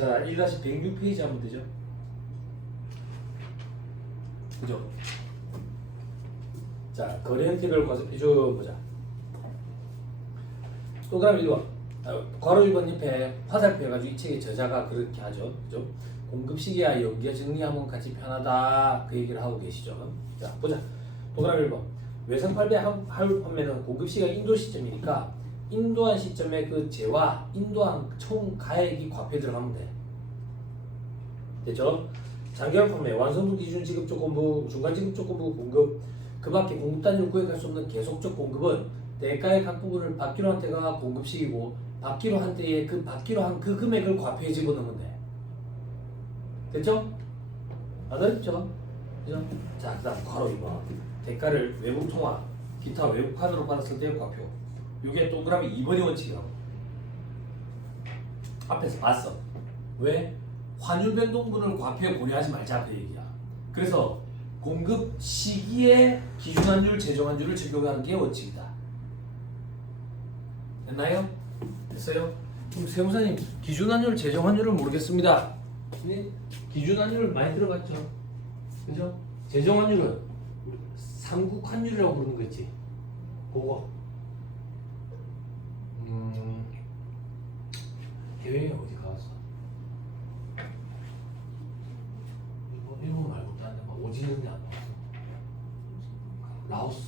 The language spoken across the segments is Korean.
자, 1-106페이지 하면 되죠. 그죠? 자, 거래 형태별 과세표 보자. 동그라미 1번. 괄호 1번 옆에 화살표 해가지고 이 책의 저자가 그렇게 하죠. 그죠? 공급 시기와 연계 정리하면 같이 편하다. 그 얘기를 하고 계시죠. 자, 보자. 동그라미 1번. 외상 8배 하울 판매는 공급 시기가 인도 시점이니까 인도한 시점에 그 재와 인도한 총 가액이 과표에 들어가면 돼. 됐죠? 장기화 판매, 완성도 기준 지급 조건부, 중간 지급 조건부 공급, 그 밖에 공급 단위를 구획할 수 없는 계속적 공급은 대가의 각 부분을 받기로 한 때가 공급 시기고 받기로 한 때에 그 받기로 한 그 금액을 과표에 집어넣으면 돼. 됐죠? 알았죠? 그죠? 자, 그 다음 괄호 2번. 대가를 외국 통화, 기타 외국 카드로 받았을 때의 과표. 요게 동그라미 2번의 원칙이라고. 앞에서 봤어. 왜? 환율 변동분을 과표에 고려하지 말자 그 얘기야. 그래서 공급 시기에 기준환율, 제정환율을 적용하는 게 원칙이다. 됐나요? 됐어요? 그럼 세무사님 기준환율, 제정환율을 모르겠습니다. 네? 기준환율 많이 들어봤죠? 그죠? 제정환율은 삼국환율이라고 부르는 거 있지? 그거. 해외에 어디 가봤어? 일본 말고 다른 데 막 오지 이런 데안 나왔어.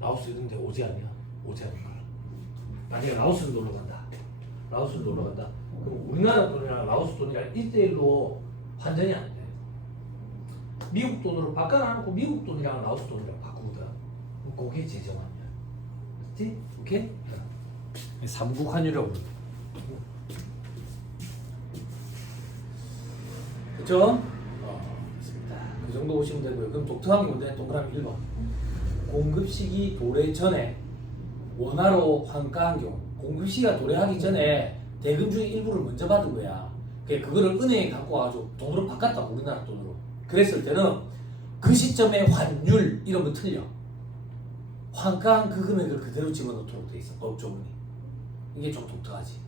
라오스 이런 데 오지 아니야? 오지 아닌가? 만약에 라오스를 놀러 간다. 그럼 우리나라 돈이랑 라오스 돈이랑 1대1로 환전이 안 돼. 미국 돈으로 바꿔놔놓고 미국 돈이랑 라오스 돈이랑 바꾸거든. 그게 제정환율. 그렇지? 오케이? 삼국환율이라고 부르는. 그쵸? 됐습니다. 그 정도 보시면 되고요. 그럼 독특한 게 뭔데? 동그라미 1번. 공급 시기 도래 전에 원화로 환가한 경우, 공급 시기가 도래하기 전에 대금 중에 일부를 먼저 받은 거야. 그거를 은행에 갖고 와가지고 돈으로 바꿨다, 우리나라 돈으로. 그랬을 때는 그 시점에 환율 이런 거 틀려. 환가한 그 금액을 그대로 집어넣도록 돼 있어, 법조문이. 이게 좀 독특하지.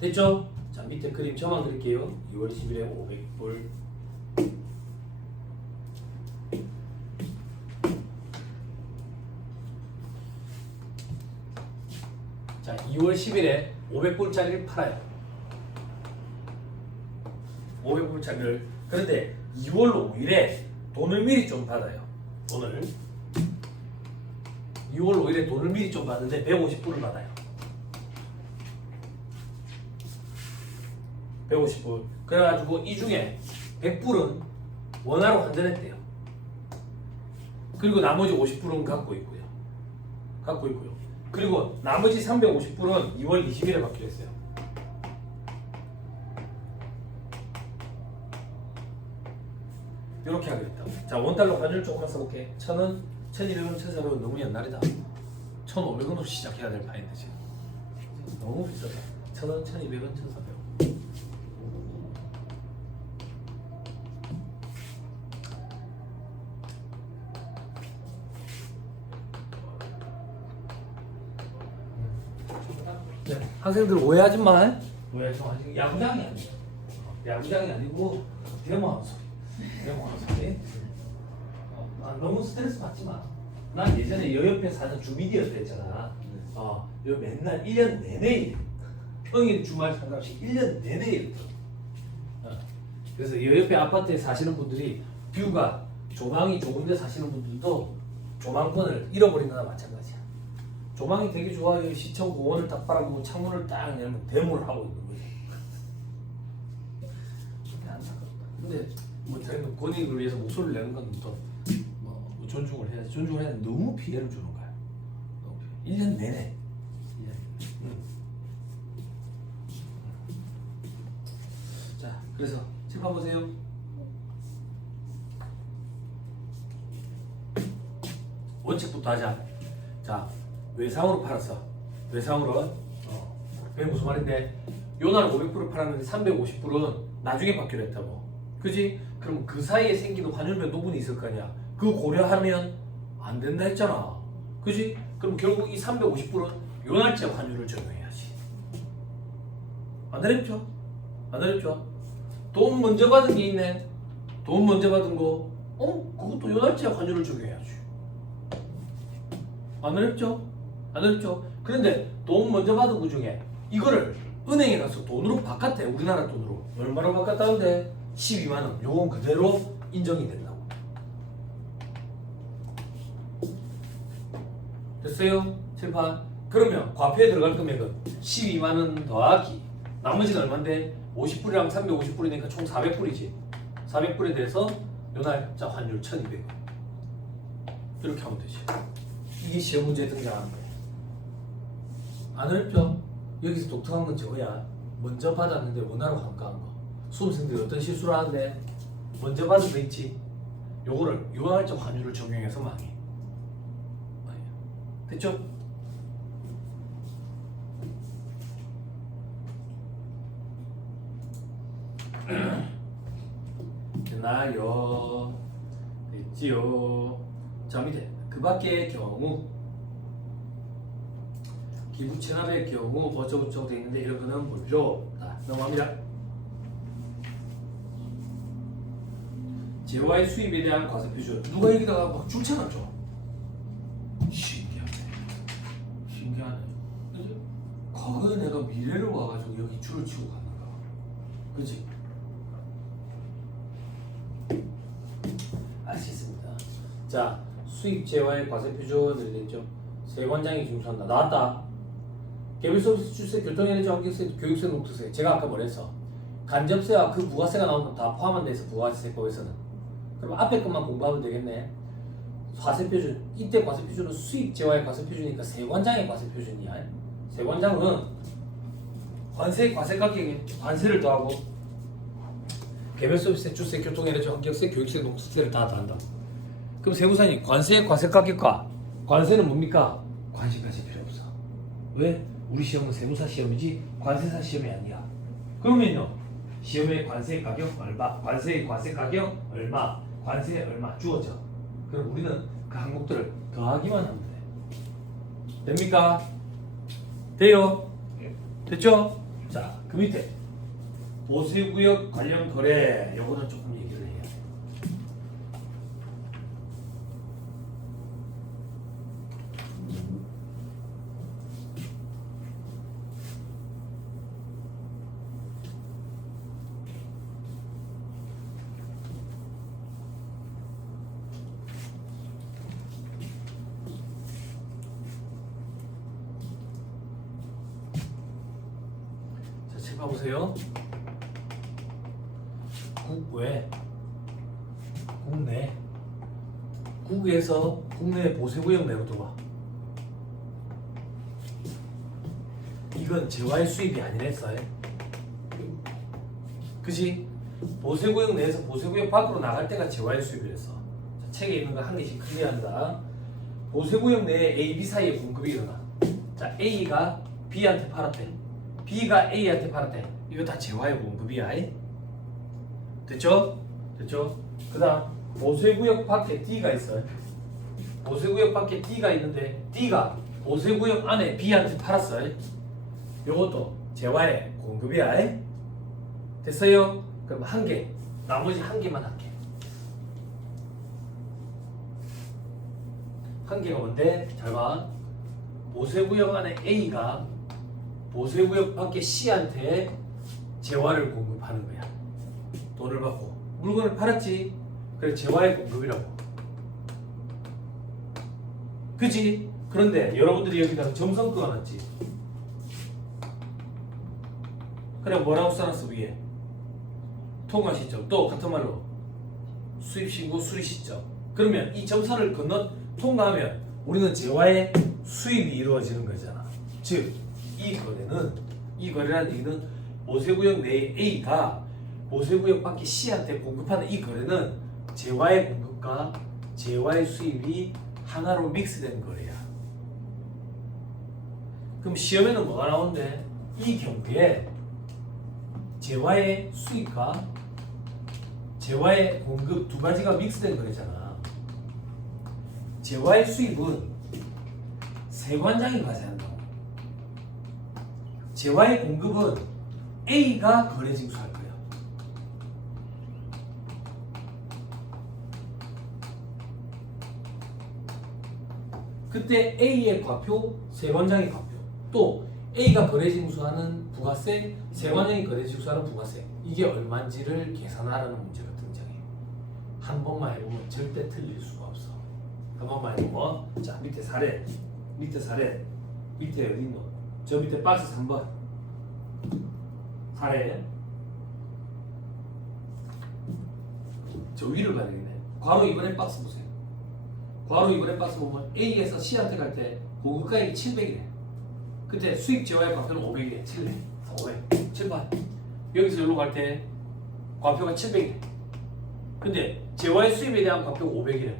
됐죠? 자, 밑에 그림 저만 그릴게요. 2월 10일에 500불. 자, 2월 10일에 500불짜리를 팔아요. 500불짜리를. 그런데 2월 5일에 돈을 미리 좀 받아요. 돈을. 2월 5일에 돈을 미리 좀 받는데 150불을 받아요. 150불. 그래가지고 이 중에 100불은 원화로 환전했대요. 그리고 나머지 50불은 갖고 있고요. 그리고 나머지 350불은 2월 20일에 받기로 했어요. 이렇게 하기로 했다고. 자, 원달러 환율 조금만 써볼게. 1,000원, 1,200원, 1,400원 너무 옛날이다. 1,500원으로 시작해야 될 판인데 지금. 너무 비싸다. 1,000원, 1,200원, 1,400원. 네, 학생들 오해하지 마. 아직 야구장이 아니야. 야구장이 아니고 데모하는 소리. 너무 스트레스 받지 마. 난 예전에 여 옆에 사는 주민이었다 했잖아. 여 맨날 1년 내내 평일 주말 상관없이 1년 내내 이랬어. 그래서 여 옆에 아파트에 사시는 분들이 뷰가 조망이 좋은데 사시는 분들도 조망권을 잃어버린 거나 마찬가지야. 조망이 되게 좋아요. 시청 공원을 딱 바라보고 창문을 딱 열면 데모를 하고 있는 거지. 근데 뭐 저희는 권익을 위해서 목소리를 내는 건 또 뭐 존중을 해야지. 존중을 해야 너무 피해를 주는 거야. 1년 내내. 자, 그래서 책 봐보세요. 원칙부터 하자. 자, 외상으로 팔았어. 외상으로. 그게 무슨 말인데? 요날 500불을 팔았는데 350불은 나중에 받기로 했다고. 그지? 그럼 그 사이에 생기는 환율 변동분이 있을 거 아니야. 그거 고려하면 안 된다 했잖아. 그지? 그럼 결국 이 350불은 요 날짜 환율을 적용해야지. 안 어렵죠? 안 어렵죠? 돈 먼저 받은 게 있네. 돈 먼저 받은 거, 그것도 요날짜 환율을 적용해야지. 안 어렵죠? 안 어렵죠? 그런데 돈 먼저 받은 거 중에 이거를 은행에 가서 돈으로 바꿨대. 우리나라 돈으로. 얼마로 바꿨다는데? 12만 원. 요건 그대로 인정이 된다고. 됐어요? 칠판. 그러면 과표에 들어갈 금액은 12만 원 더하기 나머지는 얼마인데? 50불이랑 350불이니까 총 400불이지. 400불에 대해서 요날짜 환율 1200원. 이렇게 하면 되지. 이게 시험 문제에 등장하는 거야. 안 어렵죠? 여기서 독특한 건 저거야. 먼저 받았는데 원화로 환가한 거. 수험생들이 어떤 실수를 하는데 먼저 받은 거 있지. 요거를 요날짜 환율을 적용해서 망해. 됐죠? 됐나요? 됐지요? 자 밑에 그 밖의 경우 기부 체납의 경우 어쩌고저쩌고 되어 있는데 이런 거는 볼 필요 없다. 넘어갑니다. 재화의 수입에 대한 과세표준. 누가 여기다가 막 줄쳐놨죠? 신기하네. 신기하네. 그지? 과거에 내가 미래를 와가지고 여기 줄을 치고 갔는가. 그지? 알 수 있습니다. 자, 수입 재화의 과세표준을 냈죠. 세관장이 징수한다. 나왔다. 개별 서비스 출세, 교통에너지 환경세, 교육세, 녹두세. 제가 아까 뭐랬어? 간접세와 그 부가세가 나온 건 다 포함한다 해서 부가세법에서는. 그럼 앞에 것만 공부하면 되겠네. 과세표준. 이때 과세표준은 수입 재화의 과세표준이니까 세관장의 과세표준이야. 세관장은 관세, 과세가격에 관세를 더하고 개별 서비스세, 주세, 교통에너지 환경세, 교육세, 녹두세를 다 더한다. 그럼 세무사님 관세, 과세가격과 관세는 뭡니까? 관심 가질 필요 없어. 왜? 우리 시험은 세무사 시험이지 관세사 시험이 아니야. 그러면요 시험의 관세 가격 얼마, 관세의 과세 가격 얼마, 관세 얼마 주어져. 그럼 우리는 그 항목들을 더하기만 하면 돼. 됩니까? 돼요? 됐죠? 자, 그 밑에 보수구역 관련 거래 요거는 조금 얘기를 해야 돼. 자, 책 봐보세요. 국외, 국내, 국에서 국내 보세구역 내로 들어와. 이건 재화의 수입이 아니랬어. 그지? 보세구역 내에서 보세구역 밖으로 나갈 때가 재화의 수입이랬어. 자, 책에 있는 거 한 개씩 클리어한다. 보세구역 내에 A, B 사이에 공급이 일어나. 자, A가 B한테 팔았대. B가 A한테 팔았대. 이거 다 재화의 공급이야. 됐죠? 됐죠? 그 다음 보세구역 밖에 D가 있어요. 보세구역 밖에 D가 있는데 D가 보세구역 안에 B한테 팔았어요. 요것도 재화의 공급이야. 됐어요? 그럼 한 개, 나머지 한 개만 할게. 한 개가 뭔데? 잘 봐. 보세구역 안에 A가 보세구역 밖에 C한테 재화를 공급하는 거야. 돈을 받고 물건을 팔았지. 그래 재화의 공급이라고. 그치? 그런데 여러분들이 여기다가 점성 그어놨지. 그래 뭐라고 써놨어 위에? 통과 시점. 또 같은 말로 수입 신고 수리 시점. 그러면 이 점선을 건너 통과하면 우리는 재화의 수입이 이루어지는 거잖아. 즉 이 거래라는 얘기는 보세구역 내에 A가 보세구역 밖에 C한테 공급하는 이 거래는 재화의 공급과 재화의 수입이 하나로 믹스된 거래야. 그럼 시험에는 뭐가 나오는데? 이 경우에 재화의 수입과 재화의 공급 두 가지가 믹스된 거래잖아. 재화의 수입은 세관장이 과세한다고. 재화의 공급은 A가 거래징수 할 거예요. 그때 A의 과표, 세관장의 과표, 또 A가 거래징수하는 부가세, 세관장이 거래징수하는 부가세, 이게 얼마인지를 계산하라는 문제가 등장해요. 한 번만 해보면 절대 틀릴 수가 없어. 한 번만 해보면, 자, 밑에 사례, 밑에 어디 있노? 저 밑에 박스 3번 사례. 저 위를 봐야 되겠네. 괄호 이번에 박스 보세요. 괄호 이번에 박스 보면 A에서 C한테 갈 때 고급가액이 700이래. 그때 수익 제화의 과표는 500이래. 500. 7번. 여기서 여기로 갈 때 과표가 700이래. 근데 제화의 수입에 대한 과표가 500이래.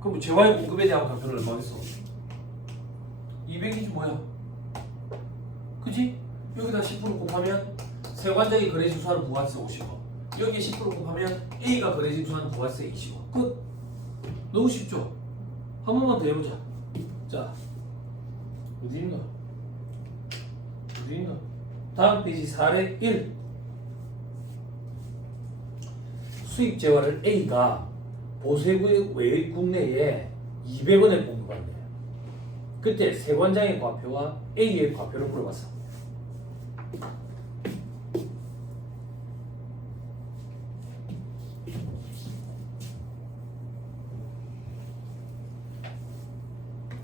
그럼 제화의 공급에 대한 과표는 얼마겠어? 200이지 뭐야? 그지? 여기다 10% 곱하면 세관장이 거래징수하는 부가세 50원. 여기에 10% 곱하면 A가 거래징수하는 부가세 20원. 끝. 너무 쉽죠? 한 번만 더 해보자. 자, 어디 있나? 다음 페이지 사례 1. 수입 재화를 A가 보세구의 외 국내에 200원에 공급한대요. 그때 세관장의 과표와 A의 과표를 물어봤어.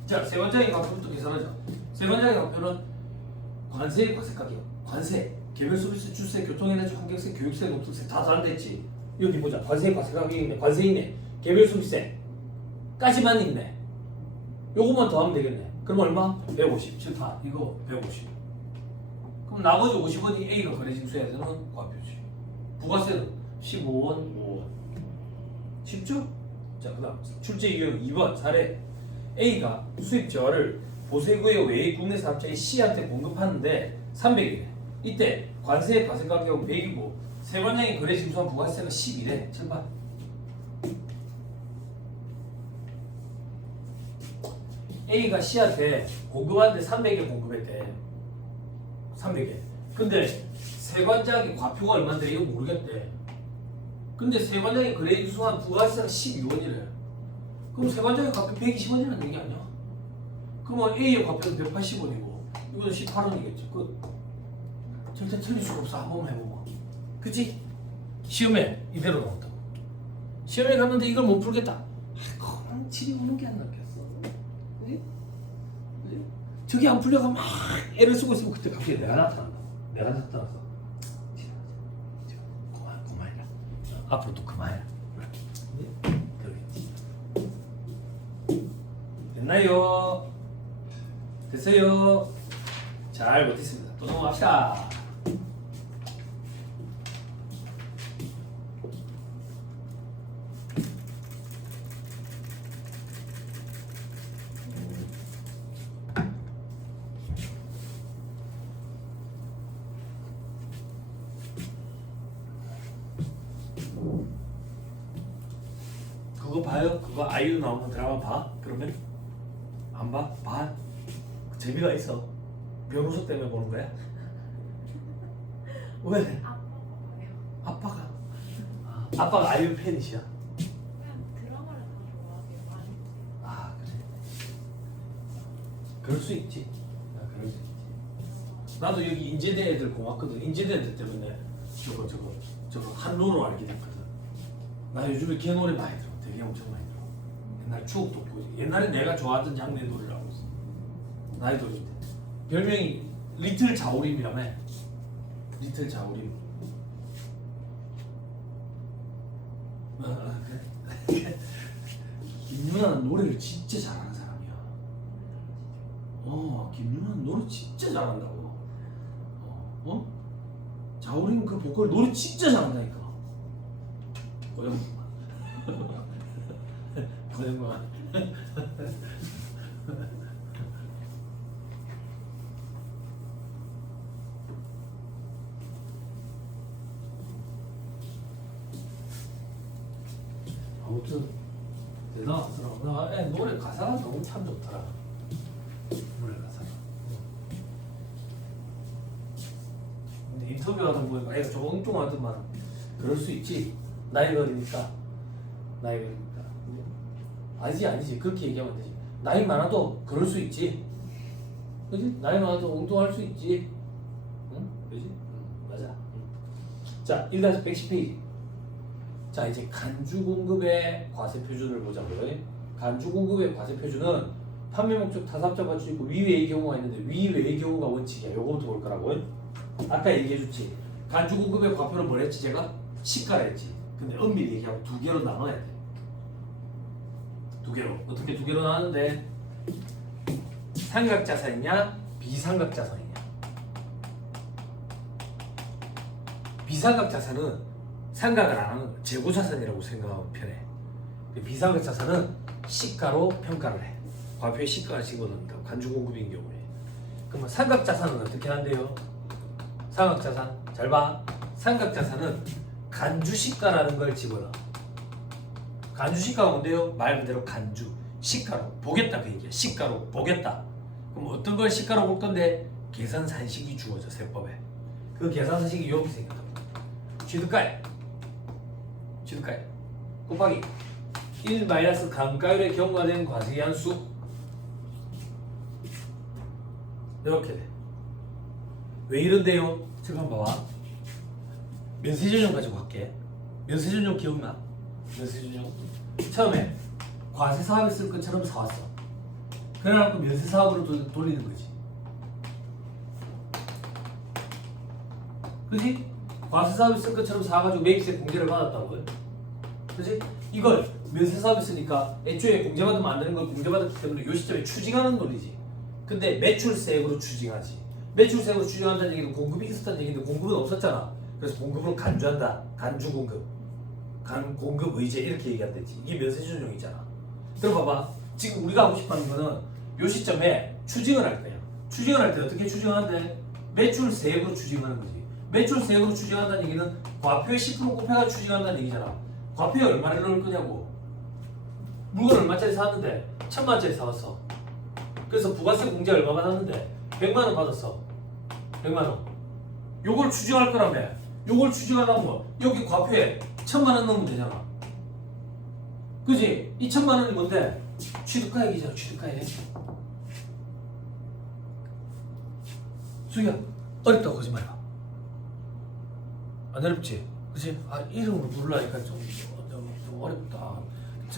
자, 세관장의 과표부터 계산하자. 세관장의 과표는 관세의 과세가격, 관세, 개별 서비스, 주세, 교통에너지, 환경세, 교육세, 노동세 다 다른댔지. 여기 보자. 관세의 과세가격이 있네, 관세 있네, 개별 서비스세까지만 있네. 요것만 더하면 되겠네. 그럼 얼마? 150. 싫다. 이거 150. 그럼 나머지 50원이 A가 거래징수해야 되는 과표지. 부가세는 15원, 5원. 쉽죠? 자, 그 다음 출제 유형 2번 사례. A가 수입 재화를 보세구의 외의 국내 사업자인 C한테 공급하는데 300이래. 이때 관세의 과세 가격은 100이고 세관장이 거래징수한 부가세가 10이래. 7번. A가 C한테 공급하는데 300에 공급했대. 300에. 근데 세관장이 과표가 얼마인데 이거 모르겠대. 근데 세관장이 거래징수한 부가세가 12원이래. 그럼 세관장의 과표 120원이라는 얘기 아니야? 그러면 A의 과표는 180원이고 이거는 18원이겠죠. 끝. 절대 틀릴 수가 없어. 한 번만 해보면. 그치? 시험에 이대로 나온다고. 시험에 갔는데 이걸 못 풀겠다. 아이고, 질이 오는 게 안 나겠어. 네? 네? 저게 안 풀려가 막 애를 쓰고 있으면 그때 갑자기 내가 나타난다. 내가 나타나서 그만해라. 앞으로 또 그만해라. 네? 됐나요? 됐어요? 잘 못했습니다. 또 넘어갑시다. 그거 봐요? 그거 아이유 나오는 드라마 봐? 그러면? 안 봐? 봐? 재미가 있어. 변호사 때문에 보는 거야? 왜? 아빠가 아빠가 아이유 팬이시야? 그냥 드라마를 다 좋아하게 많이 보세요. 아 그래? 그럴 수 있지. 그럴 수 있지. 나도 여기 인제대 애들 고맙거든. 인제대 애들 때문에 저거 한로로 알게 됐거든. 나 요즘에 걔 노래 많이 들어. 되게 엄청 많이 들어. 옛날 추억 돋보이지. 옛날에 내가 좋아하던 장르의 노래를 하고 있어. 나이 돌인데. 별명이 리틀 자우림이라며. 리틀 자우림. 그래? 김유나는 노래를 진짜 잘하는 사람이야. 김유나는 노래 진짜 잘한다고. 자우림 그 보컬 노래 진짜 잘한다니까. 고영만. 아무튼 대단하더라. 나 노래 가사가 너무 참 좋더라. 노래 가사가. 근데 인터뷰하던 보니까 애가 좀 엉뚱하더만. 그럴 수 있지. 나이가 어리니까. 아니지. 그렇게 얘기하면 안 되지. 나이 많아도 그럴 수 있지. 그지? 나이 많아도 엉뚱할 수 있지. 응? 그지? 맞아. 자, 1-110페이지. 자, 이제 간주 공급의 과세 표준을 보자고요. 간주 공급의 과세 표준은 판매 목적 타사업자 받쳐 있고 위외의 경우가 있는데 위외의 경우가 원칙이야. 요거부터 볼 거라고요. 아까 얘기해줬지. 간주 공급의 과표를 뭘 했지 제가? 시가를 했지. 근데 엄밀히 얘기하면 두 개로 나눠야 돼. 두 개로. 어떻게 두 개로 나누는데? 삼각자산이냐 비삼각자산이냐. 비삼각자산은 삼각을 안 하는 재고자산이라고 생각하면 편해. 비삼각자산은 시가로 평가를 해. 과표에 시가를 집어넣는다. 간주공급인 경우에. 그러면 삼각자산은 어떻게 한대요? 삼각자산 잘 봐. 삼각자산은 간주시가라는 걸 집어넣어. 간주시가가 뭔데요? 말 그대로 간주 시가로 보겠다 그 얘기야. 시가로 보겠다. 그럼 어떤 걸 시가로 볼 건데? 계산산식이 주어져 세법에. 그 계산산식이 이렇게 생겼다. 취득가액 곱하기 1 마이너스 감가율에 경과된 과세기한 수. 이렇게 돼. 왜 이런데요? 잠깐 봐봐. 면세전용 가지고 갈게. 면세전용 기억나? 면세전용 처음에 과세 사업에 쓸 것처럼 사왔어. 그래갖고 면세 사업으로 돌리는 거지. 그지? 과세 사업에 쓸 것처럼 사가지고 매입세 공제를 받았다고요. 그지? 이걸 면세 사업에 쓰니까 애초에 공제받으면 안 되는 걸 공제받았기 때문에 이 시점에 추징하는 논리지. 근데 매출세액으로 추징하지. 매출세액으로 추징한다는 얘기는 공급이 있었다는 얘기인데 공급은 없었잖아. 그래서 공급으로 간주한다. 간주 공급. 공급 의제 이렇게 얘기한다지. 이게 면세전용이잖아. 들어봐봐. 지금 우리가 하고 싶어하는 거는 이 시점에 추징을 할 거야. 추징을 할 때 어떻게 추징하는데? 매출세액으로 추징하는 거지. 매출세액으로 추징한다는 얘기는 과표에 10% 곱해가지고 추징한다는 얘기잖아. 과표에 얼마를 넣을 거냐고. 물건 얼마짜리 샀는데 1,000만원짜리 사왔어. 그래서 부가세 공제 얼마 받았는데 100만원 받았어. 100만원. 요걸 추징할 거라며. 요걸 추징하려면 여기 과표에 1,000만원 넣으면 되잖아. 그지? 2,000만원이 뭔데? 취득가액이잖아. 취득가액. 수기야 어렵다고 하지 말라. 안 어렵지? 그치? 아 이름을 부르려니까 좀 어렵다.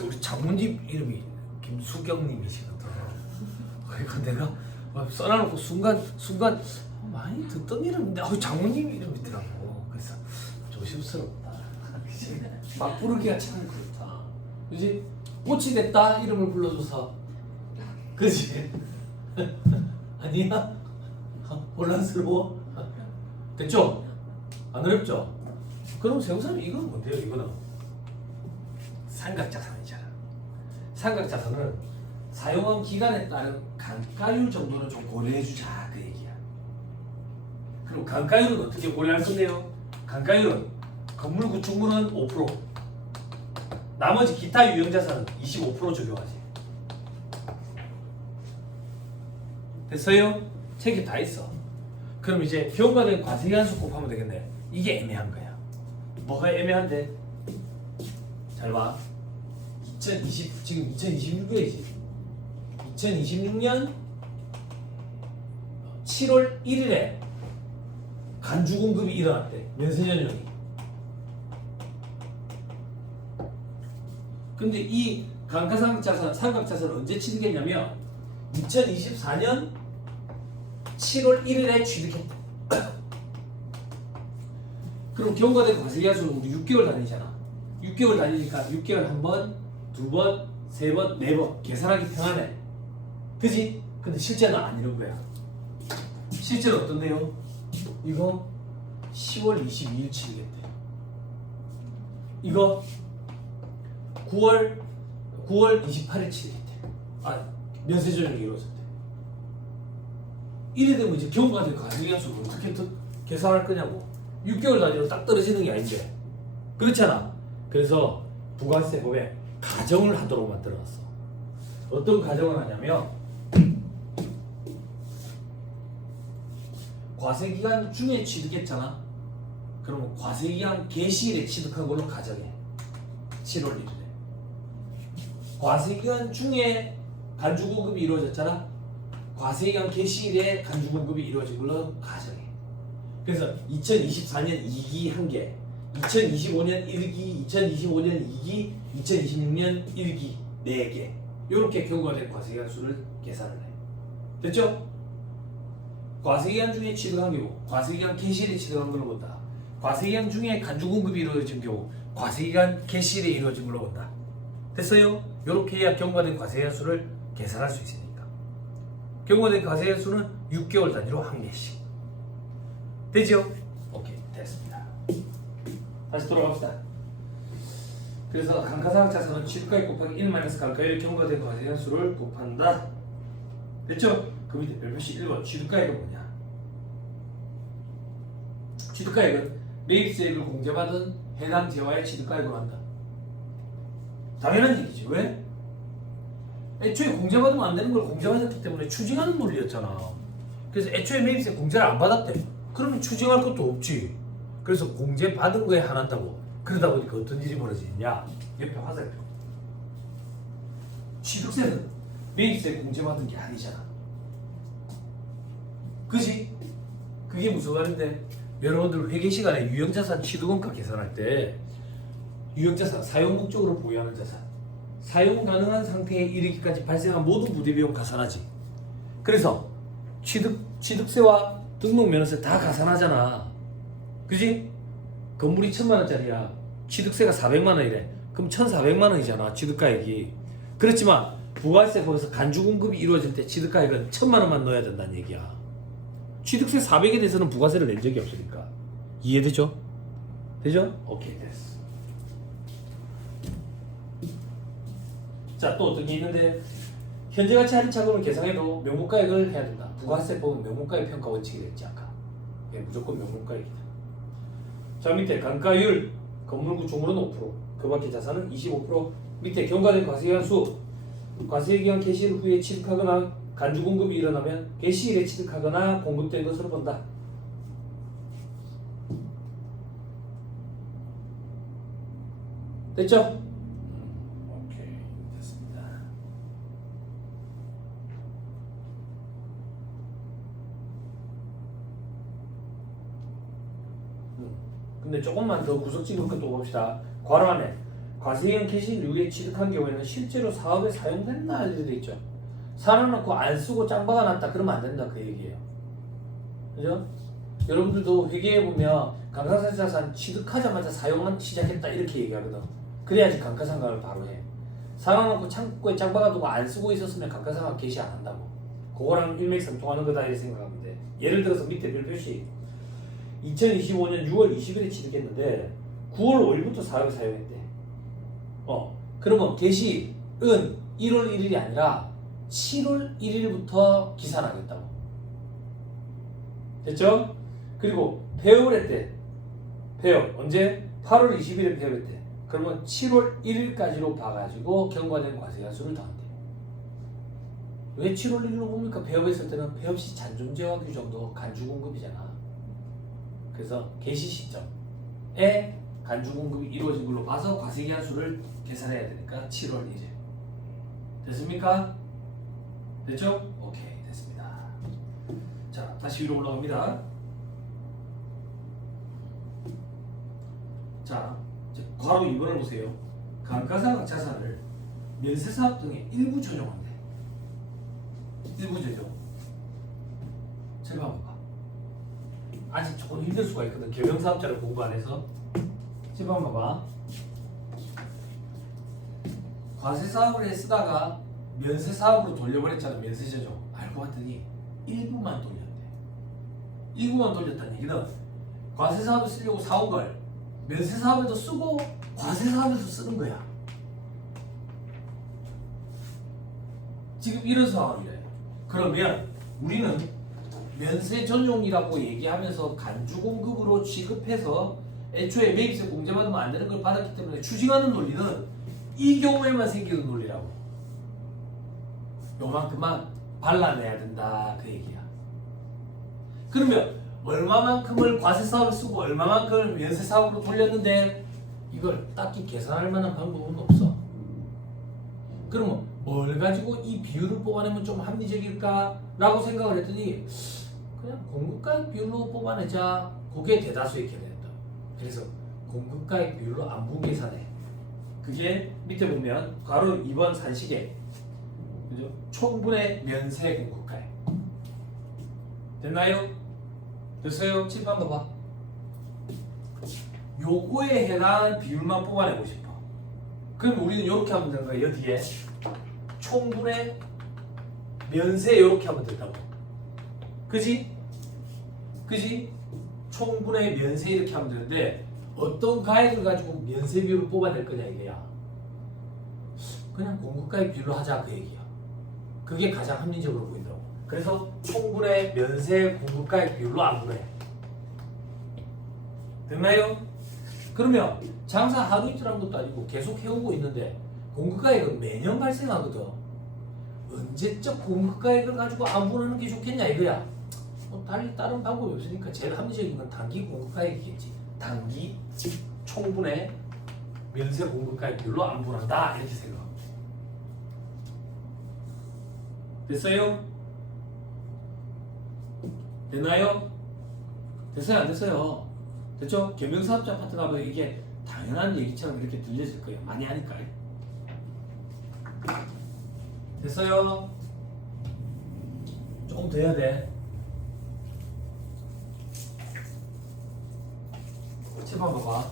우리 장모님 이름이 김수경님이시거든. 그러니까 내가 써놔놓고 순간 많이 듣던 이름인데 장모님 이름이더라고. 그래서 조심스럽다. 그치? 막 부르기가 참 그렇다. 그치? 꽃이 됐다 이름을 불러줘서. 그치? 아니야? 혼란스러워? 됐죠? 안 어렵죠? 그럼 세우사람 이건 뭔데요? 이거는 삼각자산이잖아. 삼각자산은 사용한 기간에 따른 감가율 정도는 좀 고려해주자 그 얘기야. 그럼 감가율은 어떻게 고려할 건데요? 감가율은 건물 구축물은 5%, 나머지 기타 유형자산은 25% 적용하지. 됐어요? 책이 다 있어. 그럼 이제 경과된 과세기한수 곱하면 되겠네. 이게 애매한 거야. 뭐가 애매한데? 잘 봐. 지금 2026년이지. 2026년 7월 1일에 간주 공급이 일어났대. 면세전용이. 근데 이 감가상각자산, 삼각자산을 언제 취득했냐면 2024년 7월 1일에 취득했다. 그럼 경과된 과세기한수는 우리 6개월 다니잖아. 6개월 다니니까 6개월 한 번, 두 번, 세 번, 네 번 계산하기 편하네. 그지? 근데 실제는 안 이런 거야. 실제는 어떤데요? 이거 10월 22일 취득했대. 이거 9월 28일 취득했대. 면세전용이 이루어졌대. 이래 되면 이제 경과된 과세기한수를 어떻게 계산할 거냐고. 6개월 단위로 딱 떨어지는 게 아닌데. 그렇잖아. 그래서 부가세법에 가정을 하도록 만들어놨어. 어떤 가정을 하냐면 과세기간 중에 취득했잖아. 그러면 과세기간 개시일에 취득한 걸로 가정해. 7월 1일에. 과세기간 중에 간주공급이 이루어졌잖아. 과세기간 개시일에 간주공급이 이루어진 걸로 가정해. 그래서 2024년 2기 1개, 2025년 1기, 2025년 2기, 2026년 1기 4개. 이렇게 경과된 과세기간 수를 계산을 해. 됐죠? 과세기간 중에 취득한 경우, 과세기간 개시일에 취득한 걸로 본다. 과세기간 중에 간주공급이 이루어진 경우, 과세기간 개시일에 이루어진 걸로 본다. 됐어요? 이렇게 해야 경과된 과세기간 수를 계산할 수 있으니까. 경과된 과세기간 수는 6개월 단위로 한 개씩. 되죠? 오케이, 됐습니다. 다시 돌아갑시다. 그래서 감가상각 자산은 취득가액 곱하기 1 감가율 경과된 과세기간 수를 곱한다. 됐죠? 그 밑에 별표시 1번 취득가액은 뭐냐? 취득가액은 매입세액을 공제받은 해당 재화의 취득가액으로 한다. 당연한 얘기지. 왜? 애초에 공제받으면 안 되는 걸 공제받았기 때문에 추징하는 논리였잖아. 그래서 애초에 매입세 공제를 안 받았대. 그러면 추징할 것도 없지. 그래서 공제받은 거에 한한다고. 그러다 보니까 어떤 일이 벌어지느냐? 옆에 화살표. 취득세는 매입세 공제받은 게 아니잖아. 그지? 그게 무슨 말인데? 여러분들 회계 시간에 유형자산 취득원가 계산할 때 유형자산, 사용 목적으로 보유하는 자산, 사용 가능한 상태에 이르기까지 발생한 모든 부대비용 가산하지. 그래서 취득세와 등록면허세 다 가산하잖아. 그지? 건물이 1,000만 원짜리야. 취득세가 400만 원이래. 그럼 1,400만 원이잖아. 취득가액이. 그렇지만 부가세 거기서 간주공급이 이루어질 때 취득가액은 1,000만 원만 넣어야 된다는 얘기야. 취득세 400에 대해서는 부가세를 낸 적이 없으니까. 이해되죠? 되죠? 오케이, 됐어. 자, 또 어떤 게 있는데, 현재 가치 할인 차금을 계산해도 명목가액을 해야 된다. 부가세법은 명목가액 평가 원칙이 됐지 아까. 예, 무조건 명목가액이다. 자, 밑에 감가율, 건물구 조물은 5%, 그 밖의 자산은 25%. 밑에 경과된 과세기간 수, 과세기간 개시일 후에 취득하거나 간주공급이 일어나면 개시일에 취득하거나 공급된 것으로 본다. 됐죠? 오케이, 됐습니다. 근데 조금만 더 구석진 것도 봅시다. 괄호 안에 과세기간 개시일 이후에 취득한 경우에는 실제로 사업에 사용됐나 이렇게 돼 있죠. 사놔놓고 안 쓰고 짱박아 놨다 그러면 안 된다 그 얘기예요. 그죠? 여러분들도 회계에 보면 감가상각자산 취득하자마자 사용만 시작했다 이렇게 얘기하거든. 그래야지 감가상각을 바로 해. 사놔놓고 창고에 짱박아두고 안 쓰고 있었으면 감가상각 개시 안 한다고. 그거랑 일맥상통하는 거다 이렇게 생각하면 돼. 예를 들어서 밑에 별표시 2025년 6월 20일에 취득했는데 9월 5일부터 사업에 사용했대. 그러면 개시은 1월 1일이 아니라 7월 1일부터 기산하겠다고. 됐죠? 그리고 폐업을 했대. 폐업 언제? 8월 20일에 폐업했대. 그러면 7월 1일까지로 봐가지고 경과된 과세기간 수를 더한대. 왜 7월 1일로 봅니까? 폐업했을 때는 폐업시 잔존재화 규정도 간주공급이잖아. 그래서 개시 시점에 간주공급이 이루어진 걸로 봐서 과세기간 수를 계산해야 되니까 7월 1일. 됐습니까? 됐죠? 오케이, 됐습니다. 자, 다시 위로 올라갑니다. 자, 이제 괄호 2번을 보세요. 감가상각 자산을 면세사업 등에 일부 전용한대. 일부 전용. 제가 한번 봐. 아직 조금 힘들 수가 있거든. 경영사업자를 공부 안 해서. 제가 한번 봐. 과세사업을 쓰다가 면세사업으로 돌려버렸잖아. 면세전용. 알고 봤더니 일부만 돌렸대. 일부만 돌렸다는 얘기는 과세사업에 쓰려고 사온 걸 면세사업에도 쓰고 과세사업에도 쓰는 거야. 지금 이런 상황이래. 그러면 우리는 면세 전용이라고 얘기하면서 간주공급으로 취급해서 애초에 매입세 공제받으면 안 되는 걸 받았기 때문에 추징하는 논리는 이 경우에만 생기는 논리라고. 요만큼만 발라내야 된다 그 얘기야. 그러면 얼마만큼을 과세사업에 쓰고 얼마만큼을 면세사업으로 돌렸는데 이걸 딱히 계산할 만한 방법은 없어. 그러면 뭘 가지고 이 비율을 뽑아내면 좀 합리적일까라고 생각을 했더니 그냥 공급가액 비율로 뽑아내자. 그게 대다수의 견해였다. 그래서 공급가액 비율로 안분 계산해. 그게 밑에 보면 바로 2번 산식에 그죠? 총분의 면세 공급가액. 됐나요? 됐어요? 칠판 봐봐. 요거에 해당하는 비율만 뽑아내고 싶어. 그럼 우리는 이렇게 하면 되는 거야. 여기에 총분의 면세 이렇게 하면 된다고. 그지? 그지? 총분의 면세 이렇게 하면 되는데 어떤 가액을 가지고 면세 비율을 뽑아낼 거냐 이게야. 그냥 공급가액 비율로 하자 그 얘기야. 그게 가장 합리적으로 보인다고. 그래서 총분의 면세 공급가액 비율로 안분해. 됐나요? 그러면 장사 하루 이틀 한 것도 아니고 계속 해오고 있는데 공급가액은 매년 발생하거든. 언제적 공급가액을 가지고 안분하는 게 좋겠냐 이거야. 달리 다른 방법이 없으니까 제일 합리적인 건 단기 공급가액이겠지. 단기 총분의 면세 공급가액 비율로 안분한다 이렇게 생각합니다. 됐어요? 됐나요? 됐어요? 안 됐어요? 됐죠? 경영사업자 파트 가면 이게 당연한 얘기처럼 이렇게 들려질 거예요. 많이 하니까. 됐어요? 조금 더 해야 돼. 7번 봐봐.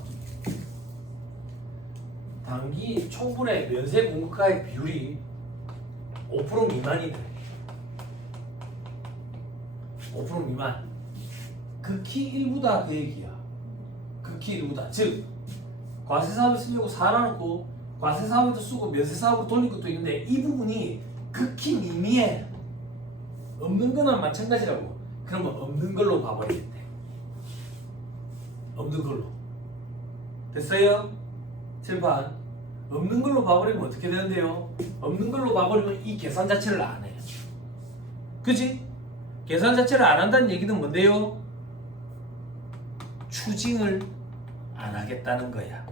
단기 총분의 면세 공급가액 비율이 5% 미만이네. 5% 미만. 극히 일부다 그 얘기야. 극히 일부다. 즉 과세사업에 쓰려고 살아놓고 과세사업에도 쓰고 면세사업으로 돌릴 것도 있는데 이 부분이 극히 미미해. 없는 거나 마찬가지라고. 그러면 없는 걸로 봐버리겠대. 없는 걸로. 됐어요? 7번. 없는 걸로 봐버리면 어떻게 되는데요? 없는 걸로 봐버리면 이 계산 자체를 안 해. 그지? 계산 자체를 안 한다는 얘기는 뭔데요? 추징을 안 하겠다는 거야.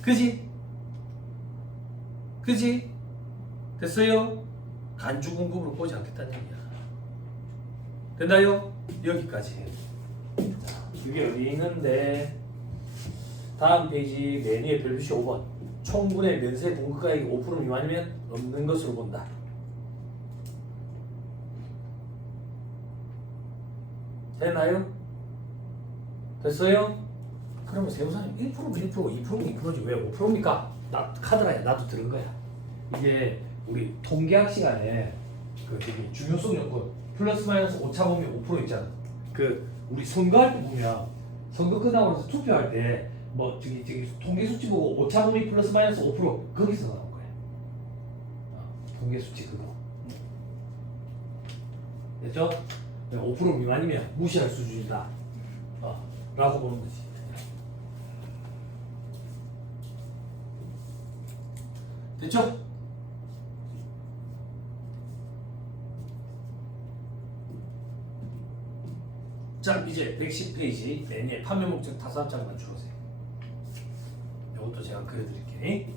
그지? 그지? 됐어요? 간주 공급으로 보지 않겠다는 얘기야. 됐나요? 여기까지. 자, 이게 어디 있는데 다음 페이지 맨 위에 별표시 5번. 총분의 면세 공급가액이 5% 미만이면 없는 것으로 본다. 됐나요? 됐어요? 그러면 세무사님 1%면 1%, 2%면 2%지 왜 5%입니까? 나 카드라야 나도 들은 거야. 이게 우리 통계학 시간에 그 되게 중요성 요건 플러스 마이너스 오차 범위 5% 있잖아. 그 우리 선거할 때 보면 선거 끝나고 나서 투표할 때 뭐 저기 통계 수치 보고 오차 범위 플러스 마이너스 5% 거기서 나온 거야. 통계 수치 그거. 됐죠? 5% 미만이면 무시할 수준이다. 라고 보는 거지. 됐죠? 자, 이제 110페이지 맨 위에 판매 목적 5장만 줄으세요. 이것도 제가 그려드릴게.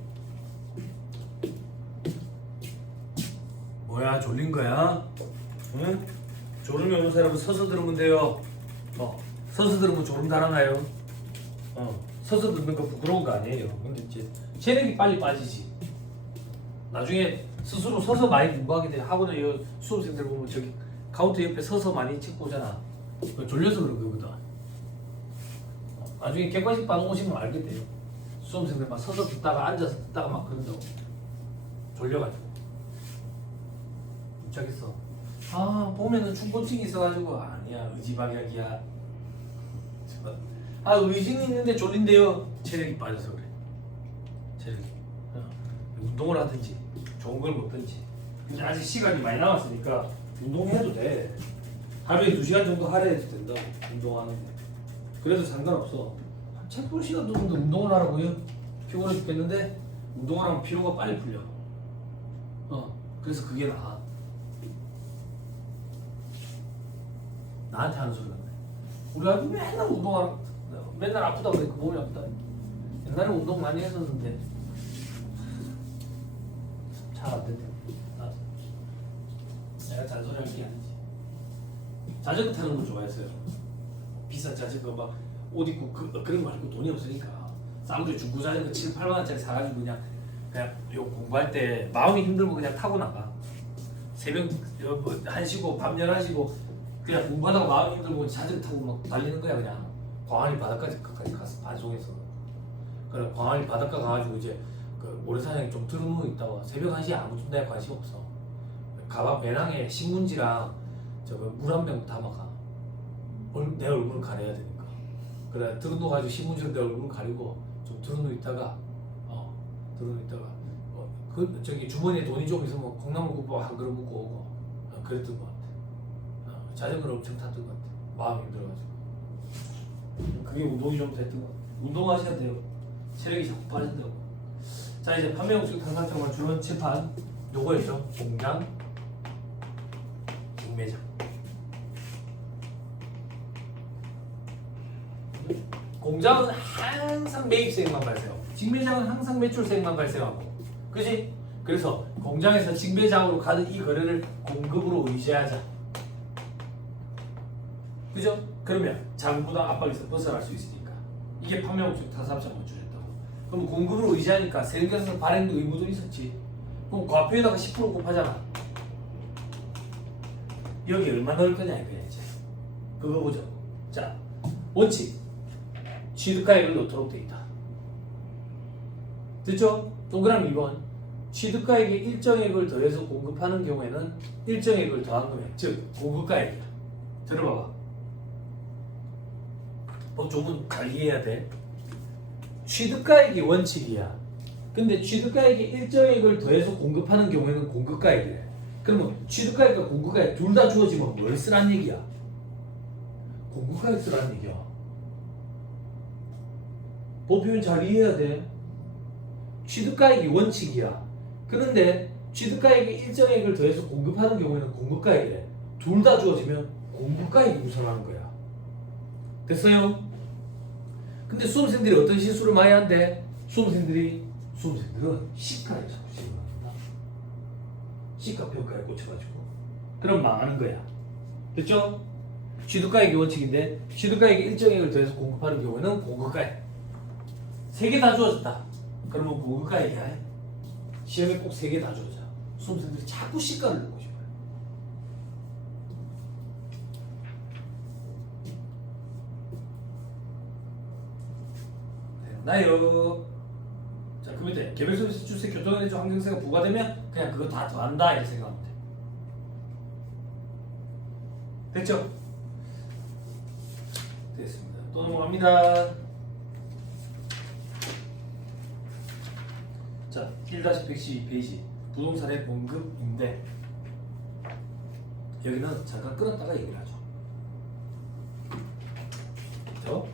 뭐야, 졸린 거야? 응? 졸음이 오는 사람은 서서 들으면 돼요. 서서 들으면 졸음 달아나요. 서서 듣는 거 부끄러운 거 아니에요. 근데 이제 체력이 빨리 빠지지. 나중에 스스로 서서 많이 공부하게 돼. 학원에 이 수험생들 보면 저기 카운터 옆에 서서 많이 찍고 오잖아. 졸려서 그런 거거든. 나중에 객관식 반응 오시면 알겠대요. 수험생들 막 서서 듣다가 앉아서 듣다가 막 그런다고. 졸려가지고. 못자겠어. 보면은 충곤증이 있어가지고 아니야 의지박약이야. 의지는 있는데 졸린데요. 체력이 빠져서 그래. 체력이. 운동을 하든지 좋은 걸 먹든지. 근데 아직 시간이 많이 남았으니까 운동해도 돼. 하루에 2시간 정도 할애해도 된다. 운동하는데. 그래도 상관없어. 책 볼 시간도 없는데 운동을 하라고요? 피곤해 죽겠는데 운동을 하면 피로가 빨리 풀려. 그래서 그게 나아. 나한테 하는 소리 같네. 우리 아들 맨날 운동하러 맨날 아프다고 그러니까 몸이 아프다. 옛날에 운동 많이 했었는데 잘 안 된대. 내가 잔소리할 게 아니지. 자전거 타는 걸 좋아했어요. 비싼 자전거 막 옷 입고 그런 거 말고 돈이 없으니까 싸구려 중고 자전거 7, 8만 원짜리 사가지고 그냥 요 공부할 때 마음이 힘들고 그냥 타고 나가. 새벽 1시고 밤 11시고 그냥 공부하다가 마음이 힘들고 자전거 타고 막 달리는 거야. 그냥 광안리 바닷가까지 가서 반송해서. 그래 광안리 바닷가 가가지고 이제 그 모래사장에 좀 들어누워 있다가 새벽 1시에 아무도 내가 관심 없어. 가방 배낭에 신문지랑 저거 물 한 병 담아가. 내 얼굴을 가려야 되니까. 그래 들어누워가지고 신문지로 내 얼굴을 가리고 좀 들어누워 있다가 들어누워 있다가 그 저기 주머니에 돈이 좀 있으면 콩나물국밥 한 그릇 먹고 오고 그랬던 것 같아. 자전거를 엄청 탔던 것 같아. 마음이 힘들어가지고. 그게 운동이 좀 됐던 것 같아. 운동하셔야 돼요. 체력이 자꾸 빠진다고. 자 이제 판매용식 당사청을 주는 칠판 요거였죠. 공장, 직매장. 공장은 항상 매입세액만 발생하고 직매장은 항상 매출세액만 발생하고 그지? 그래서 공장에서 직매장으로 가는 이 거래를 공급으로 의시하자. 그죠? 그러면 자금부담 압박에서 벗어날 수 있으니까 이게 판매용식 당사청을 주셨다고. 그럼 공급으로 의지하니까 세금계산 발행 의무도 있었지. 그럼 과표에다가 10% 곱하잖아. 여기 얼마 넣을 거냐 이거야 이제. 그거 보죠. 자 원칙 취득가액을 넣도록 돼 있다. 됐죠? 동그라미 2번 취득가액에 일정액을 더해서 공급하는 경우에는 일정액을 더한 금액 즉 공급가액이다. 들어봐봐. 조문 잘 이해해야 돼. 취득가액이 원칙이야. 근데 취득가액에 일정액을 더해서 공급하는 경우에는 공급가액이래. 그러면 취득가액과 공급가액 둘 다 주어지면 뭘 쓰란 얘기야? 공급가액 쓰란 얘기야. 법표현 잘 이해해야 돼. 취득가액이 원칙이야. 그런데 취득가액에 일정액을 더해서 공급하는 경우에는 공급가액이래. 둘 다 주어지면 공급가액이 우선하는 거야. 됐어요? 근데 수험생들이 어떤 실수를 많이 한대? 수험생들은 시가에 자꾸 실수한다. 시가 평가에 꽂혀가지고 그럼 망하는 거야. 됐죠? 취득가액이 원칙인데 취득가액에 일정액을 더해서 공급하는 경우에는 공급가액. 세 개 다 주어졌다. 그러면 공급가액이야. 시험에 꼭 세 개 다 주어져. 수험생들이 자꾸 시가를 넣고 싶어요. 됐나요? 자, 그 밑에 개별소비세, 주세, 교통에대주, 환경세가 부과되면 그냥 그거 다 더한다 이렇게 생각하면 돼. 됐죠? 됐습니다. 또 넘어갑니다. 자, 1-112페이지 부동산의 공급인데 여기는 잠깐 끊었다가 얘기를 하죠. 그렇죠?